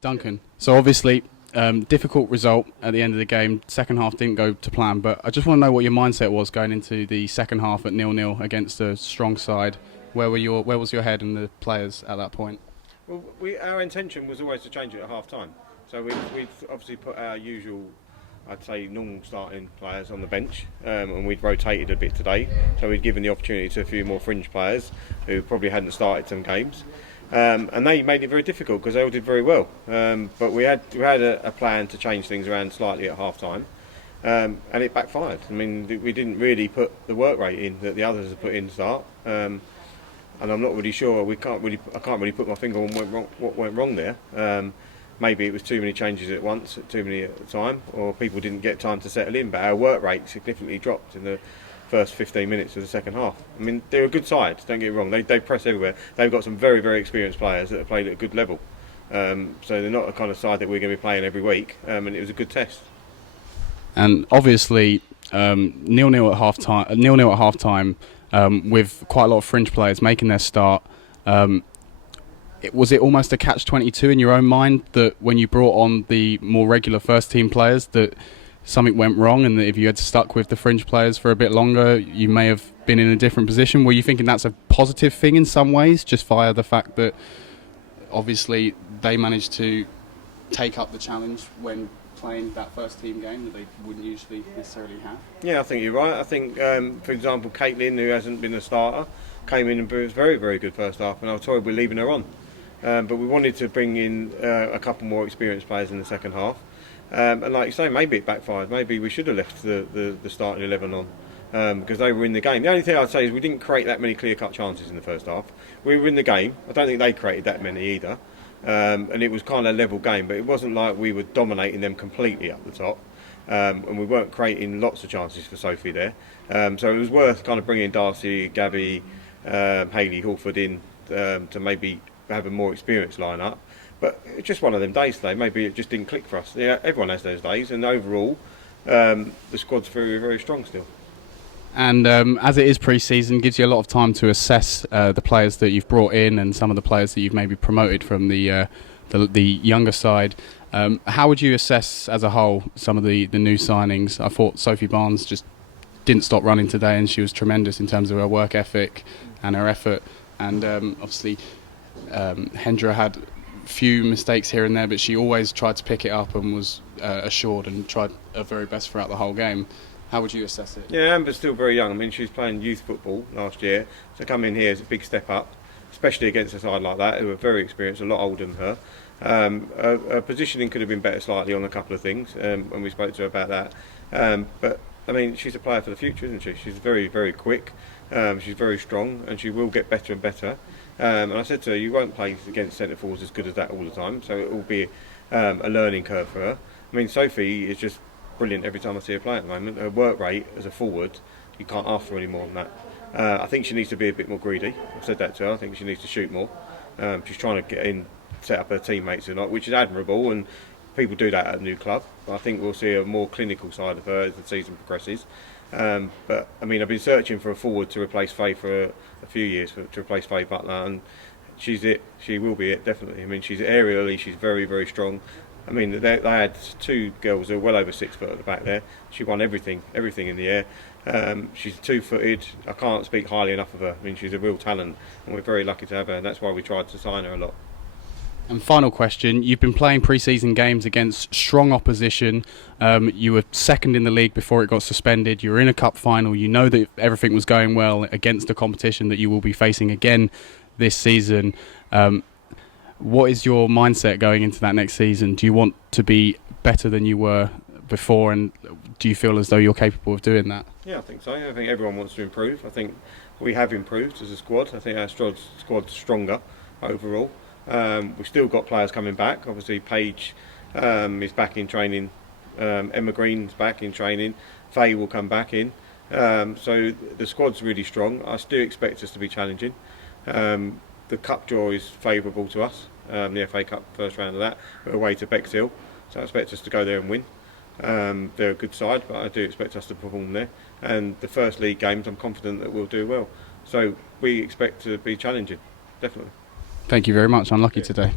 Duncan. So obviously, difficult result at the end of the game. Second half didn't go to plan, but I just want to know what your mindset was going into the second half at 0-0 against a strong side. Where was your head and the players at that point? Well, our intention was always to change it at half time. So we'd obviously put our usual, I'd say, normal starting players on the bench, and we'd rotated a bit today. So we'd given the opportunity to a few more fringe players who probably hadn't started some games. And they made it very difficult because they all did very well. But we had a plan to change things around slightly at half time, and it backfired. I mean, we didn't really put the work rate in that the others had put in to start. And I'm not really sure. I can't really put my finger on what went wrong there. Maybe it was too many changes at once, too many at a time, or people didn't get time to settle in. But our work rate significantly dropped in the first 15 minutes of the second half. I mean, they're a good side, don't get me wrong. They press everywhere. They've got some very, very experienced players that have played at a good level. So they're not the kind of side that we're going to be playing every week. And it was a good test. And obviously, 0-0 at half time. 0-0 at half time. With quite a lot of fringe players making their start. Was it almost a catch-22 in your own mind that when you brought on the more regular first-team players that something went wrong, and that if you had stuck with the fringe players for a bit longer, you may have been in a different position? Were you thinking that's a positive thing in some ways, just via the fact that obviously they managed to take up the challenge when playing that first team game that they wouldn't usually necessarily have? Yeah, I think you're right. I think, for example, Caitlin, who hasn't been a starter, came in and was very, very good first half, and I was told we're leaving her on. But we wanted to bring in a couple more experienced players in the second half. And like you say, maybe it backfired. Maybe we should have left the starting 11 on because they were in the game. The only thing I'd say is we didn't create that many clear-cut chances in the first half. We were in the game. I don't think they created that many either. And it was kind of a level game, but it wasn't like we were dominating them completely up the top. And we weren't creating lots of chances for Sophie there. So it was worth kind of bringing Darcy, Gabby, Hayley, Hawford in to maybe have a more experienced line-up. But it's just one of them days today. Maybe it just didn't click for us. Yeah, everyone has those days, and overall, the squad's very, very strong still. And as it is pre-season, gives you a lot of time to assess the players that you've brought in and some of the players that you've maybe promoted from the younger side. How would you assess as a whole some of the new signings? I thought Sophie Barnes just didn't stop running today, and she was tremendous in terms of her work ethic and her effort. And obviously, Hendra had few mistakes here and there, but she always tried to pick it up and was assured and tried her very best throughout the whole game. How would you assess it? Yeah, Amber's still very young. I mean, she was playing youth football last year, so come in here is a big step up, especially against a side like that who are very experienced, a lot older than her. Her positioning could have been better slightly on a couple of things when we spoke to her about that. But I mean, she's a player for the future, isn't she? She's very, very quick. She's very strong, and she will get better and better. And I said to her, you won't play against centre forwards as good as that all the time, so it will be a learning curve for her. I mean, Sophie is just brilliant every time I see her play at the moment. Her work rate as a forward, you can't ask for any more than that. I think she needs to be a bit more greedy. I've said that to her. I think she needs to shoot more. She's trying to get in, set up her teammates tonight, which is admirable, and people do that at a new club. But I think we'll see a more clinical side of her as the season progresses. But I mean, I've been searching for a forward to replace Faye for a few years, to replace Faye Butler, and she's it. She will be it, definitely. I mean, she's aerially, she's very, very strong. I mean, they had two girls who are well over 6 foot at the back there. She won everything in the air. She's 2-footed. I can't speak highly enough of her. I mean, she's a real talent, and we're very lucky to have her, and that's why we tried to sign her a lot. And final question, you've been playing pre-season games against strong opposition. You were second in the league before it got suspended. You were in a cup final. You know that everything was going well against a competition that you will be facing again this season. What is your mindset going into that next season? Do you want to be better than you were before, and do you feel as though you're capable of doing that? Yeah, I think so. I think everyone wants to improve. I think we have improved as a squad. I think our squad's stronger overall. We've still got players coming back. Obviously, Paige is back in training. Emma Green's back in training. Faye will come back in. So the squad's really strong. I still expect us to be challenging. The cup draw is favourable to us. The FA Cup first round of that. We're away to Bexhill, so I expect us to go there and win. They're a good side, but I do expect us to perform there. And the first league games, I'm confident that we'll do well. So we expect to be challenging, definitely. Thank you very much. Unlucky today.